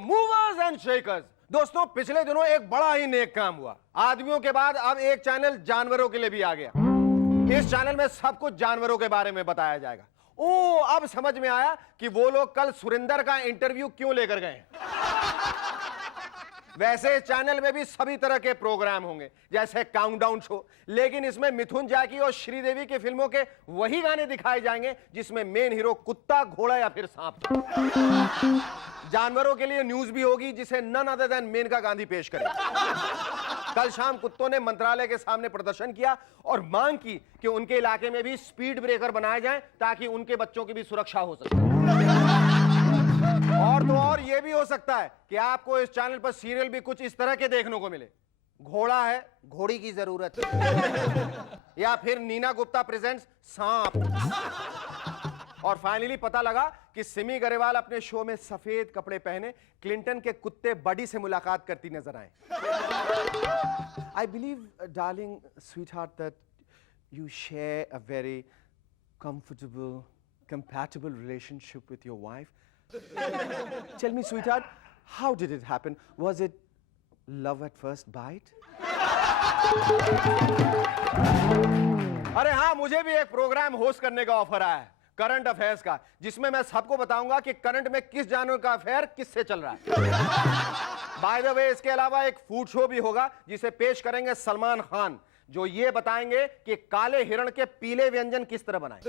Movers and shakers. दोस्तों, पिछले दिनों एक बड़ा ही नेक काम हुआ। आदमियों के बाद अब एक चैनल जानवरों के लिए भी आ गया। इस चैनल में सब कुछ जानवरों के बारे में बताया जाएगा। ओह, अब समझ में आया कि वो लोग कल सुरिंदर का इंटरव्यू क्यों लेकर गए। वैसे इस चैनल में भी सभी तरह के प्रोग्राम होंगे, जैसे काउंटडाउन शो, लेकिन इसमें मिथुन जाकी और श्रीदेवी की फिल्मों के वही गाने दिखाए जाएंगे जिसमें मेन हीरो कुत्ता, घोड़ा या फिर सांप। जानवरों के लिए न्यूज भी होगी, जिसे none other than Maneka Gandhi पेश करेंगे। कल शाम कुत्तों ने मंत्रालय के सामने प्रदर्शन किया और मांग की कि उनके इलाके में भी स्पीड ब्रेकर बनाए जाएं ताकि उनके बच्चों की भी सुरक्षा हो सके। और तो और ये भी हो सकता है कि आपको इस चैनल पर सीरियल भी कुछ इस तरह के देखने को मिले। घोड़ा है, घोड़ी की जरूरत है। या फिर नीना गुप्ता प्रेजेंट्स सांप। और फाइनली पता लगा कि सिमी गरेवाल अपने शो में सफेद कपड़े पहने क्लिंटन के कुत्ते बडी से मुलाकात करती नजर आए। I believe darling sweet heart that you share a very comfortable compatible relationship with your wife. Tell me, sweetheart, how did it happen? Was it love at first bite? अरे हाँ, मुझे भी एक प्रोग्राम होस्ट करने का offer आया है, current affairs का, जिसमें मैं सबको बताऊंगा कि करंट में किस जानवर का अफेयर किससे चल रहा है। बाय द वे, इसके अलावा एक फूड शो भी होगा जिसे पेश करेंगे सलमान खान, जो ये बताएंगे कि काले हिरण के पीले व्यंजन किस तरह बनाएं।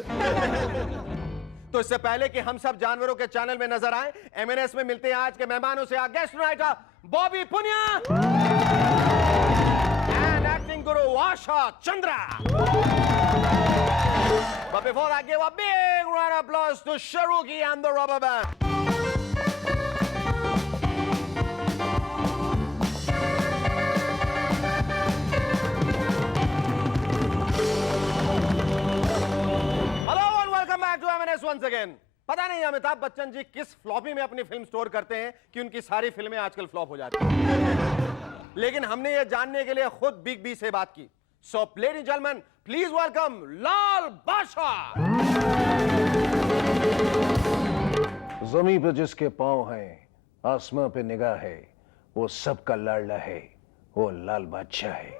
तो इससे पहले कि हम सब जानवरों के चैनल में नजर आए, एमएनएस में मिलते हैं आज के मेहमानों से। Guest writer Bobby Punia and acting Guru Asha Chandra. But before that, give a big round of applause to Sharuki and the Rubber Band. Once again. पता नहीं अमिताभ बच्चन जी किस फ्लॉपी में अपनी फिल्म स्टोर करते हैं कि उनकी सारी फिल्में आजकल फ्लॉप हो जाती हैं। लेकिन हमने ये जानने के लिए खुद बिग बी से बात की। So ladies and gentleman, please welcome Lal Badshah. जमीन पे जिसके पांव हैं, आसमां पे निगाह है, वो सबका लाडला है, वो लाल बादशाह है।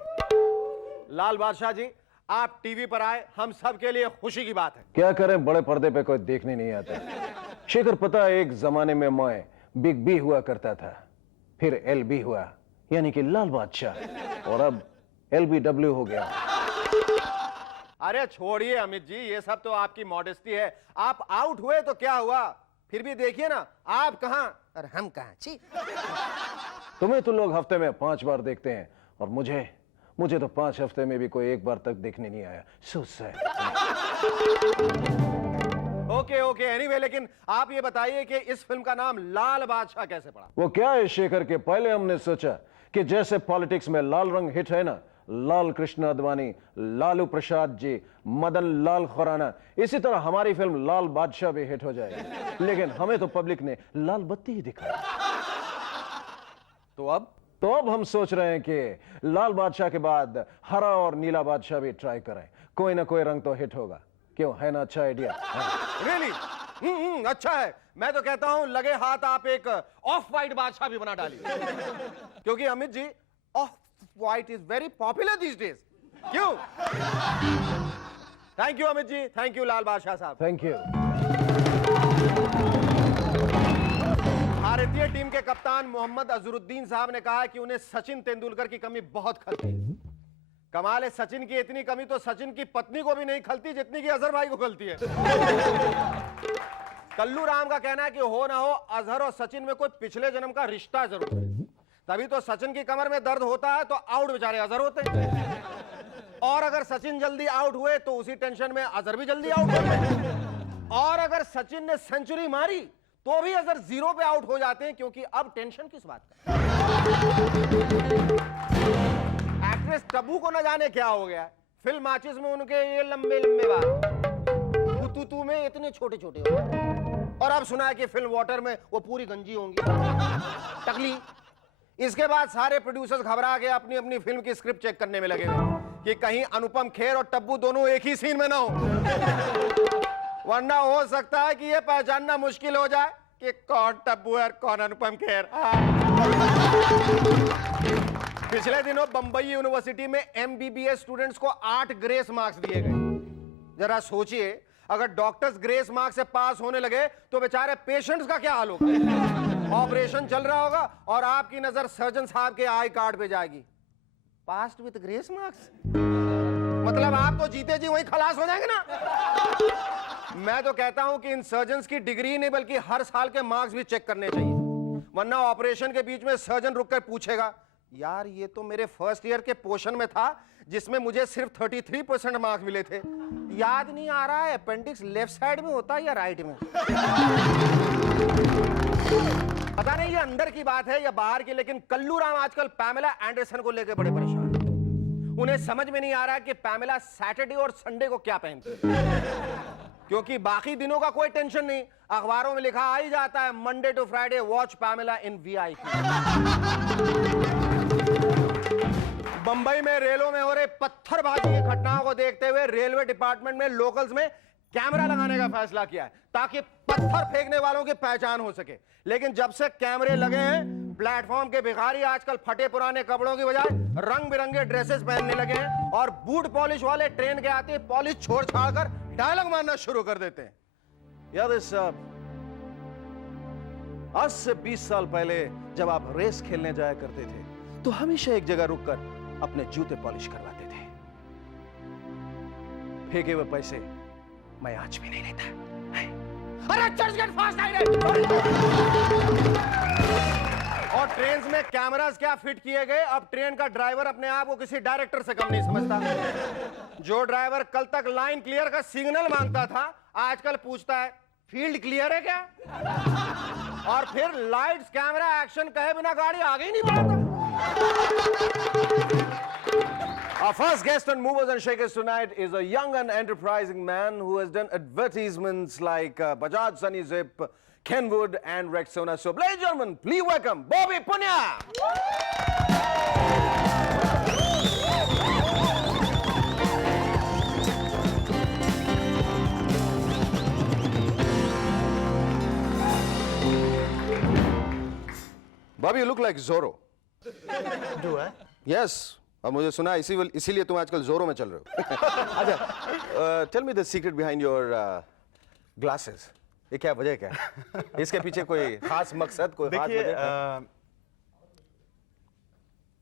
लाल बादशाह जी, आप टीवी पर आए, हम सब के लिए खुशी की बात है। क्या करें, बड़े पर्दे पे कोई देखने नहीं आता। शेखर, पता है, एक जमाने में मैं बिग बी हुआ करता था, फिर एलबी हुआ, यानी कि लाल बादशाह, और अब एलबीडब्ल्यू हो गया। अरे छोड़िए अमित जी, ये सब तो आपकी मॉडेस्टी है। आप आउट हुए तो क्या हुआ, फिर भी देखिए ना, आप कहां और हम कहां। छी, तुम्हें तो लोग हफ्ते में 5 बार देखते हैं, और मुझे तो 5 हफ्ते में भी कोई एक बार तक देखने नहीं आया। So sad. ओके एनीवे, लेकिन आप ये बताइए कि इस फिल्म का नाम लाल बादशाह कैसे पड़ा? वो क्या है शेखर के, पहले हमने सोचा कि जैसे पॉलिटिक्स में लाल रंग हिट है ना, लाल कृष्ण अडवाणी, लालू प्रसाद जी, मदन लाल खुराना, इसी तरह हमारी फिल्म लाल बादशाह भी हिट हो जाएगी। लेकिन हमें तो पब्लिक ने लाल बत्ती ही दिखाई। तो अब हम सोच रहे हैं कि लाल बादशाह के बाद हरा और नीला बादशाह भी ट्राई करें। कोई ना कोई रंग तो हिट होगा। क्यों, है ना अच्छा आइडिया? रियली? अच्छा है। मैं तो कहता हूं लगे हाथ आप एक ऑफ वाइट बादशाह भी बना डालिए। क्योंकि Amit ji, off white is very popular these days. क्यों? Thank you Amit ji, thank you Lal Badshah साहब। Thank you. भारतीय टीम के कप्तान मोहम्मद अजहरुद्दीन साहब ने कहा कि उन्हें सचिन तेंदुलकर की कमी बहुत खलती है। कमाल है, सचिन की इतनी कमी तो सचिन की पत्नी को भी नहीं खलती जितनी की अजहर भाई को खलती है। कल्लू राम का कहना है कि हो ना हो, अजहर और सचिन में कोई पिछले जन्म का रिश्ता जरूर है। तभी तो सचिन की कमर में दर्द होता है तो आउट बेचारे अजहर होते हैं, और अगर सचिन जल्दी आउट हुए तो उसी टेंशन में अजहर भी जल्दी आउट होते हैं, और अगर सचिन ने सेंचुरी मारी तो भी अजहर 0 पे आउट हो जाते हैं, क्योंकि अब टेंशन किस बात का। एक्ट्रेस टब्बू को न जाने क्या हो गया, फिल्म माचिस में उनके ये लंबे लंबे बाल, तू में इतने छोटे छोटे हो, और अब सुना है कि फिल्म वाटर में वो पूरी गंजी होंगी। टकली, इसके बाद सारे प्रोड्यूसर्स घबरा के अपनी अपनी फिल्म की स्क्रिप्ट चेक करने में लगे हुए कि कहीं अनुपम खेर और टब्बू दोनों एक ही सीन में ना हो, वरना हो सकता है कि यह पहचानना मुश्किल हो जाए कि कौन टब्बू है और कौन अनुपम खेर। पिछले दिनों बंबई यूनिवर्सिटी में एमबीबीएस स्टूडेंट्स को 8 ग्रेस मार्क्स दिए गए। जरा सोचिए, अगर डॉक्टर्स ग्रेस मार्क्स से पास होने लगे तो बेचारे पेशेंट्स का क्या हाल होगा। ऑपरेशन चल रहा होगा और आपकी नजर सर्जन साहब के आई कार्ड पे जाएगी, पास्ड विद ग्रेस मार्क्स। मतलब आप तो जीते जी वहीं खलास हो जाएंगे ना। मैं तो कहता हूं कि इन सर्जन्स की डिग्री नहीं बल्कि हर साल के मार्क्स भी चेक करने चाहिए, वरना ऑपरेशन के बीच में सर्जन रुककर पूछेगा, यार ये तो मेरे फर्स्ट ईयर के पोर्शन में था जिसमें मुझे सिर्फ 33% मार्क्स मिले थे, याद नहीं आ रहा है अपेंडिक्स लेफ्ट साइड में होता है या राइट में। पता नहीं ये अंदर की बात है या बाहर की, लेकिन कल्लू राम आजकल पैमेला एंडरसन को लेकर बड़े परेशान हैं। उन्हें समझ में नहीं आ रहा है कि पैमेला सैटरडे और संडे को क्या पहनती है, क्योंकि बाकी दिनों का कोई टेंशन नहीं, अखबारों में लिखा आ ही जाता है Monday to Friday watch Pamela in VIP. Bambai में रेलों में हो रहे पत्थरबाजी की घटनाओं को देखते हुए रेलवे डिपार्टमेंट में लोकल्स में कैमरा लगाने का फैसला किया है ताकि पत्थर फेंकने वालों की पहचान हो सके। लेकिन जब से कैमरे लगे हैं, प्लेटफॉर्म के भिखारी आजकल फटे पुराने कपड़ों की बजाय रंग बिरंगे ड्रेसेस पहनने लगे हैं और बूट पॉलिश वाले ट्रेन के आते पॉलिश छोड़ छाड़ कर डायलॉग मारना शुरू कर देते हैं। याद है साहब, आज से 20 साल पहले जब आप रेस खेलने जाया करते थे तो हमेशा एक जगह रुककर अपने जूते पॉलिश करवाते थे। फेंके हुए पैसे मैं आज भी नहीं लेता। अरे चर्च गेट फास्ट और ट्रेन में कैमरास क्या फिट किए गए, अब ट्रेन का ड्राइवर अपने आप को किसी डायरेक्टर से कम नहीं समझता। जो ड्राइवर कल तक लाइन क्लियर का सिग्नल मांगता था, आजकल पूछता है फील्ड क्लियर है क्या, और फिर लाइट्स कैमरा एक्शन कहे बिना गाड़ी आगे ही नहीं बढ़ाता। Our first guest on Movers and Shakers tonight is a young and enterprising man who has done advertisements like Bajaj Sunny Zip, Kenwood and Rexona Soap. Ladies and gentlemen, please welcome Bobby Punya. Bobby, you look like Zorro. Do I? Yes. अब मुझे सुना इसीलिए तुम आजकल जोरों में चल रहे हो। अच्छा, tell me the secret behind your glasses. ये क्या वजह क्या है? इसके पीछे कोई खास मकसद, कोई खास देखिए, वजह?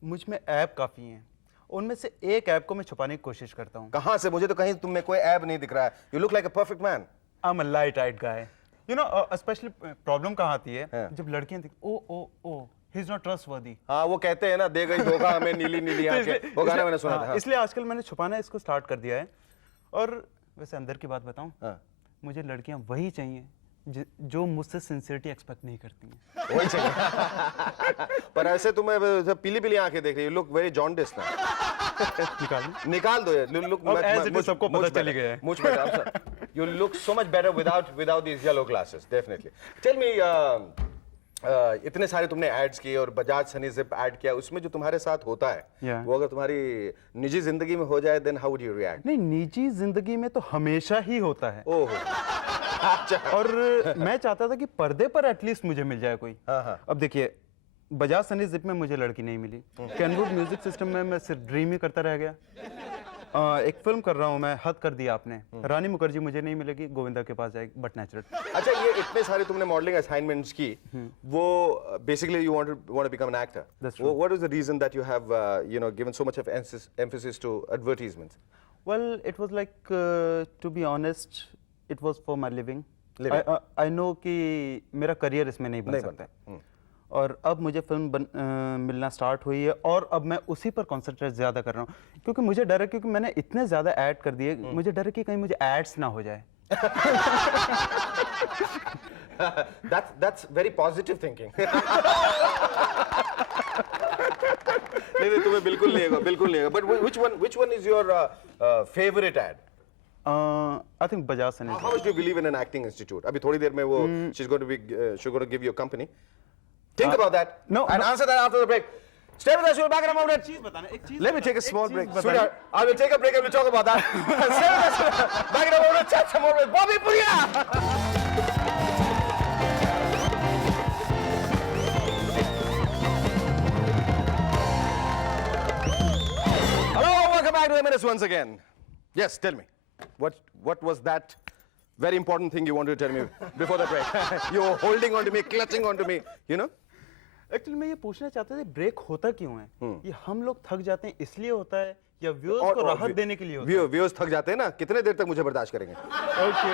मुझ में ऐप काफी हैं, उनमें से एक ऐप को मैं छुपाने की कोशिश करता हूँ। कहाँ से? मुझे तो कहीं तुम में कोई ऐप नहीं दिख रहा है। You look like a perfect man. I am a light eyed guy. You know, specially problem कहाँ आती है हाँ। जब लड़कियां दिख, oh he is not trustworthy. हाँ, वो कहते हैं ना, दे गई धोखा हमें नीली नीली आंखें। वो गाना मैंने सुना था। हाँ। इसलिए आजकल मैंने छुपाना इसको स्टार्ट कर दिया है। और वैसे अंदर की बात बताऊं, हाँ। मुझे लड़कियां वही चाहिए जो मुझसे सिंसियरिटी एक्सपेक्ट नहीं करती हैं। वही चाहिए। पर ऐसे तुम्हें पीली पीली आंखें देख रही है, लुक वेरी जॉन्डिस ना। निकाल दो यार, लुक सबको पता चल गया है। मुझ पे you look so much better without these yellow glasses, definitely. Tell me, इतने सारे तुमने एड्स किए और बजाज सनी जिप ऐड किया, उसमें जो तुम्हारे साथ होता है, Yeah. वो अगर तुम्हारी निजी जिंदगी में हो जाए, then how would you react? नहीं, निजी जिंदगी में तो हमेशा ही होता है। ओहो। अच्छा। और मैं चाहता था कि पर्दे पर एटलीस्ट मुझे मिल जाए कोई। हाँ। अब देखिए, बजाज सनी जिप में मुझे लड़की नहीं मिली, कैनवुड म्यूजिक सिस्टम में मैं सिर्फ ड्रीम ही करता रह गया। एक फिल्म कर रहा हूँ मैं, हद कर दिया आपने। रानी मुखर्जी मुझे नहीं मिलेगी, गोविंदा के पास जाएगी, बट नेचुरल। अच्छा, ये इतने सारे तुमने मॉडलिंग असाइनमेंट्स की, वो basically you want to become an actor. That's true. What is the reason that you have given so much of emphasis to advertisements? Well, it was like, to be honest, it was for my living. Living. I know कि मेरा career इसमें नहीं बन सकता है। और अब मुझे फिल्म मिलना स्टार्ट हुई है और अब मैं उसी पर कॉन्सेंट्रेट ज्यादा कर रहा हूँ, क्योंकि मुझे डर है, क्योंकि मैंने इतने ज्यादा ऐड कर दिए, मुझे डर है कि कहीं मुझे एड्स ना हो जाए। That's very positive thinking. नहीं, तुम्हें बिल्कुल नहीं होगा, बिल्कुल नहीं होगा। But which one is your favorite ad? I think Bajaj Sunny. How much do you believe in an acting institute? अभी थोड़ी देर में वो she's going to give you a company. Think about that. No, And no. answer that after the break. Stay with us. We'll be back in a moment. Let me take a small break. Sweetheart, I will take a break and we'll talk about that. Stay with us. Back in a moment. Chat some more with Bobby Puria. Hello, welcome back to the Minutes once again. Yes, tell me. What was that very important thing you wanted to tell me before the break? You were holding on to me, clutching on to me, you know? Actually मैं ये पूछना चाहता था break होता क्यों है? ये हम लोग थक जाते हैं इसलिए होता है या व्यूअर्स को राहत देने के लिए होता है? व्यूअर्स थक जाते हैं ना, कितने देर तक मुझे बर्दाश्त करेंगे? ओके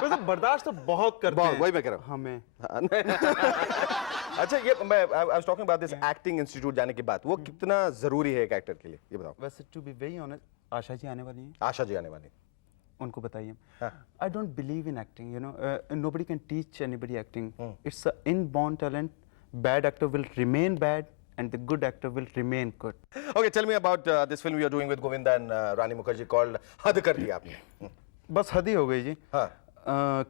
वैसे बर्दाश्त तो बहुत करते हैं। वही मैं कह रहा हूँ। हमें अच्छा ये मैं I was talking about this acting institute जाने की बात, वो कितना जरूरी है एक एक्टर के लिए, ये बताओ। वैसे to be very honest, Asha ji आने वाली हैं, आशा जी आने वाली, उनको बताइए। I don't believe in acting, you know, nobody can teach anybody acting, it's a inborn talent. Bad actor will remain bad and the good actor will remain good. Okay, tell me about this film you are doing with Govinda and Rani Mukherjee called हद कर दिया आपने। बस हद ही हो गई जी। हाँ।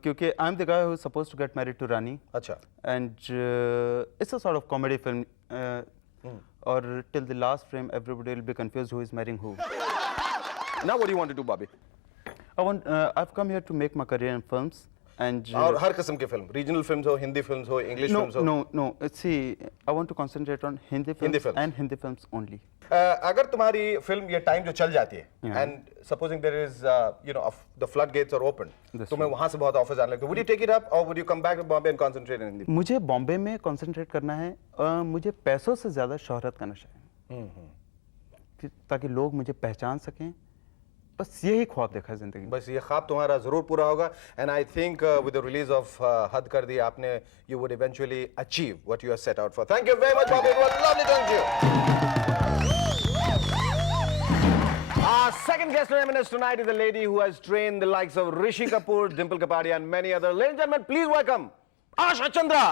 क्योंकि I am the guy who is supposed to get married to Rani. अच्छा। And it's a sort of comedy film, और till the last frame everybody will be confused who is marrying who. Now what do you want to do, Bobby? I've come here to make my career in films and और हर किस्म की film, regional films हो, Hindi films हो, English films हो। no, see, I want to concentrate on Hindi films and Hindi films only. अगर तुम्हारी film ये time जो चल जाती है and supposing there is you know the flood gates are open, तुम्हें वहां से बहुत ऑफर्स आने लगते, would you take it up और would you come back to Bombay and concentrate in Hindi? मुझे बॉम्बे में कंसंट्रेट करना है, मुझे पैसों से ज्यादा शोहरत का नशा है, ताकि लोग मुझे पहचान सकें। बस यही ख्वाब देखा है जिंदगी में। बस ये ख्वाब तुम्हारा जरूर पूरा होगा and I think with the release of हद कर दी आपने, you would eventually achieve what you have set out for. Thank you very much Bobby, it was lovely talking to you. Our second guest on M&S tonight is the lady who has trained the likes of Rishi Kapoor, Dimple Kapadia and many others. Ladies and gentlemen, please welcome Asha Chandra.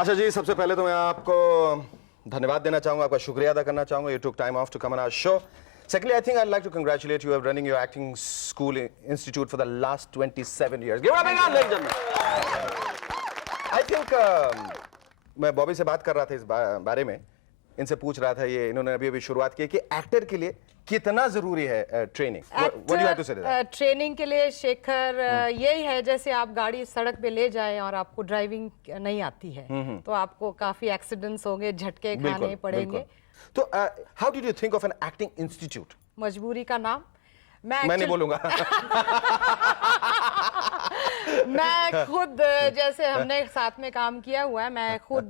Asha ji, सबसे पहले तो मैं आपको धन्यवाद देना चाहूंगा, आपका शुक्रिया अदा करना चाहूंगा। You took time off to come on our show. Secondly, I think I'd like to congratulate you for running your acting school institute for the last 27 years. Give it up again, ladies and gentlemen. I think मैं बॉबी से बात कर रहा था इस बारे में, इनसे पूछ रहा था, ये इन्होंने अभी शुरुआत की कि एक्टर के लिए कितना जरूरी है training. What do you have to say to that? Training के लिए शेखर यही है, जैसे आप गाड़ी सड़क पे ले जाएं और आपको ड्राइविंग नहीं आती है तो आपको काफी एक्सीडेंट्स होंगे, झटके खाने पड़ेंगे। तो how did you think of an acting institute? मजबूरी का नाम। मैं नहीं बोलूंगा। मैं खुद, जैसे हमने साथ में काम किया हुआ है, मैं खुद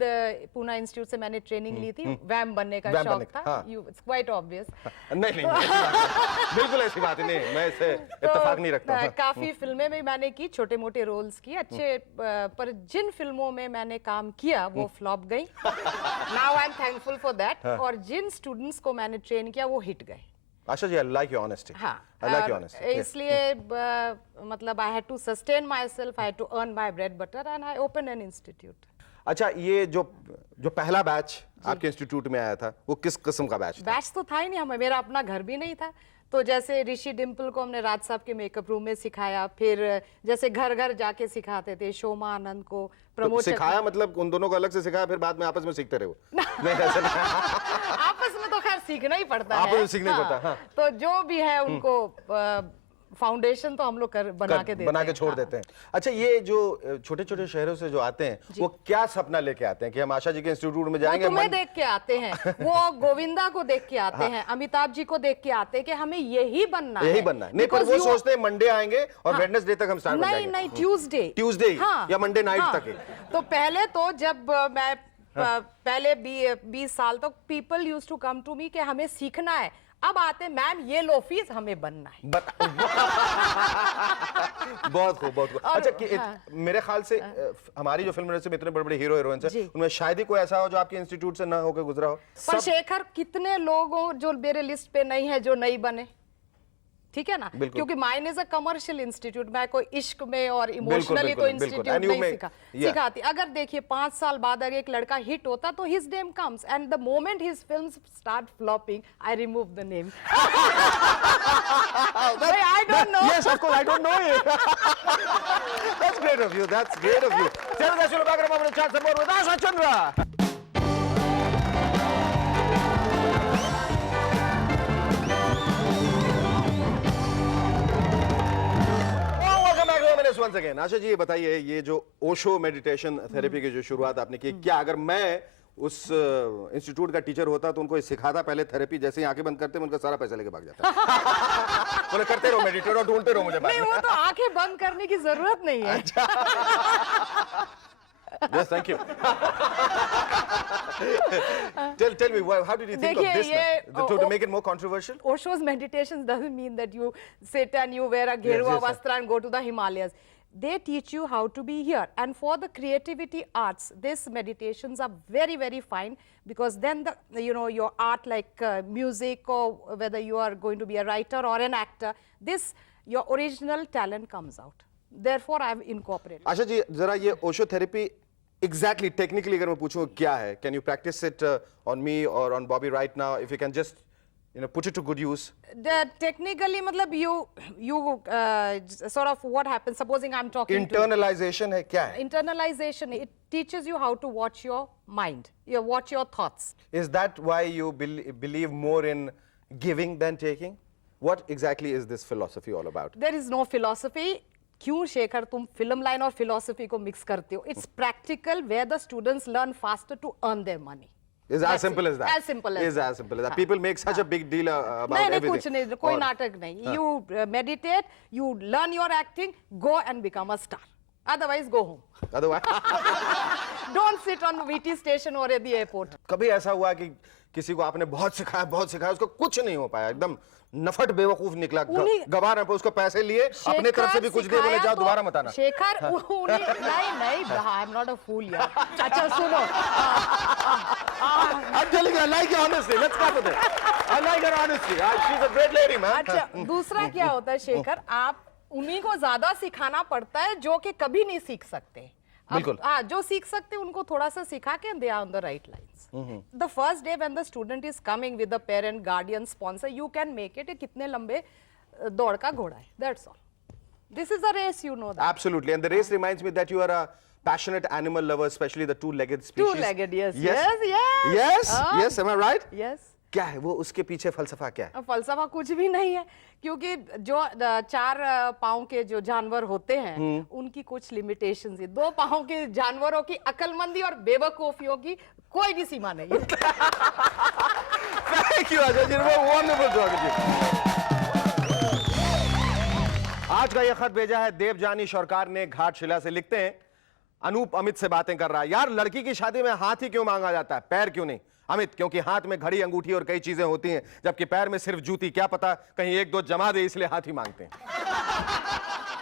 पूना इंस्टीट्यूट से मैंने ट्रेनिंग ली थी, वैम बनने का शौक था। It's quite obvious. नहीं बिल्कुल ऐसी बात नहीं, मैं इससे इत्तेफाक नहीं रखता। काफी फिल्में में मैंने की, छोटे मोटे रोल्स की, अच्छे, पर जिन फिल्मों में मैंने काम किया वो फ्लॉप गई। Now I am thankful for that. और जिन स्टूडेंट्स को मैंने ट्रेन किया वो हिट गए। Asha ji, I like your honesty. हाँ, I like your honesty. इसलिए मतलब I had to sustain myself, I had to earn my bread butter, and I opened an institute. अच्छा, ये जो पहला बैच आपके इंस्टीट्यूट में आया था, वो किस किस्म का बैच था? बैच तो था ही नहीं, मेरा अपना घर भी नहीं था। तो जैसे ऋषि डिम्पल को हमने राज साहब के मेकअप रूम में सिखाया, फिर जैसे घर घर जाके सिखाते थे, शोमा आनंद को प्रमोट सिखाया, मतलब उन दोनों को अलग से सिखाया, फिर बाद में आपस में सीखते रहे? नहीं, ऐसा नहीं। आपस में तो खैर सीखना ही पड़ता है। आपस में सीखना ही पड़ता है। तो जो भी है उनको फाउंडेशन तो हम लोग बना के छोड़ देते हैं। अच्छा, ये जो छोटे छोटे शहरों से जो आते हैं, वो क्या सपना लेके आते हैं कि हम आशा जी के इंस्टीट्यूट में जाएंगे? तुम्हें देख के आते हैं, वो गोविंदा को देख के आते हैं, अमिताभ जी को देख के आते हैं कि हमें यही बनना है। नहीं, पर वो सोचते हैं मंडे आएंगे और वेडनेसडे तक हम स्टार्ट हो जाएंगे। नहीं, ट्यूसडे या मंडे नाइट तक। तो पहले तो जब मैं पहले 20 साल तक people used to come to me कि हमें सीखना है। अब आते मैम ये लो फीस, हमें बनना है। बहुत खूब। अच्छा, मेरे ख्याल से हमारी जो फिल्म इंडस्ट्री में इतने बड़े बड़े हीरो हीरोइंस हैं, उनमें शायद ही कोई ऐसा हो जो आपके इंस्टीट्यूट से ना होकर गुजरा हो। पर शेखर, कितने लोगों जो मेरे लिस्ट पे नहीं है जो नहीं बने? ठीक है ना, बिल्कुल। क्योंकि mine is a commercial institute, मैं कोई इश्क में और बिल्कुल, इमोशनली तो बिल्कुल, इंस्टीट्यूट and you नहीं make- yeah. सिखाती। अगर देखिए 5 साल बाद अगर एक लड़का हिट होता तो his name comes, and the moment his films start flopping I remove the name. I don't know. Yes, of course, I don't know it. That's great of you. That's great of you. Stay with us, you'll back up and chat some more with Asha Chandra. Welcome back to Reminisce once again. Asha ji, ये बताइए, ये जो Osho meditation therapy की जो शुरुआत आपने की, क्या अगर मैं उस इंस्टीट्यूट का टीचर होता तो उनको सिखाता पहले थेरेपी, जैसे ही आंखें बंद करते उनका सारा पैसा लेके भाग जाता। बोले करते रहो मेडिटेट और ढूंढते रहो मुझे बाद नहीं, में। वो तो आंखें बंद करने की जरूरत नहीं है। Yes, thank you. Tell me, how did you think of देखिए, this ये now? To make it more controversial? Osho's meditations doesn't mean that you sit and you wear a Gherwa yes, Vastra and go to the Himalayas. They teach you how to be here. And for the creativity arts, these meditations are very, very fine, because then your art, like music, or whether you are going to be a writer or an actor, your original talent comes out. Therefore, I have incorporated. Asha ji, जरा ये Osho therapy exactly technically अगर मैं पूछूं क्या है? Can you practice it on me or on Bobby right now? If you can just put it to good use. Technically, matlab you sort of what happens. Supposing I'm talking Internalization है क्या है? Internalization, it teaches you how to watch your mind, watch your thoughts. Is that why you believe more in giving than taking? What exactly is this philosophy all about? There is no philosophy. क्यों शेखर तुम film line और philosophy को mix करते हो? It's practical, where the students learn faster to earn their money. Is as simple as that. As simple as is that. as simple as that. People make such a big deal about नहीं everything. कुछ नहीं, कोई नाटक नहीं. You meditate, you learn your acting, go and become a star. Otherwise, go home. Otherwise, Don't sit on VT station or at the airport. कभी ऐसा हुआ कि किसी को आपने बहुत सिखाया उसको कुछ नहीं हो पाया, एकदम नफट बेवकूफ निकला, गवार है, उसको पैसे लिए, अपने तरफ से भी कुछ दिए, बोले जाओ दोबारा मत आना। शेखर नहीं, आई एम नॉट अ फूल यार। अच्छा सुनो, I'm telling you, I like your honesty. Let's start with it. I like her honesty. She's a great lady, man. अच्छा दूसरा क्या होता है शेखर, आप उन्हीं को ज्यादा सिखाना पड़ता है जो कि कभी नहीं सीख सकते। बिल्कुल। हाँ, जो सीख सकते हैं उनको थोड़ा सा सिखा के they are on the right lines. The first day when the student is coming with the parent, guardian, sponsor, you can make it. कितने लंबे दौड़ का घोड़ा है, that's all. This is a race, you know that. Absolutely, and the race reminds me that you are a passionate animal lover, especially the two-legged species. Two-legged, yes. Yes, am I right? Yes. क्या है वो, उसके पीछे फलसफा क्या है? फलसफा कुछ भी नहीं है, क्योंकि जो 4 पाँव के जो जानवर होते हैं उनकी कुछ लिमिटेशंस है। 2 पाँव के जानवरों की अक्लमंदी और बेवकूफियों की कोई भी सीमा नहीं है। Thank you, Ajay ji. Wonderful talking to you. आज का ये खत भेजा है देवजानी शौरकार ने घाटशिला से। लिखते हैं, अनूप अमित से बातें कर रहा है। यार, लड़की की शादी में हाथ ही क्यों मांगा जाता है, पैर क्यों नहीं? अमित, क्योंकि हाथ में घड़ी, अंगूठी और कई चीजें होती हैं, जबकि पैर में सिर्फ जूती। क्या पता कहीं 1-2 जमा दे, इसलिए हाथ ही मांगते हैं।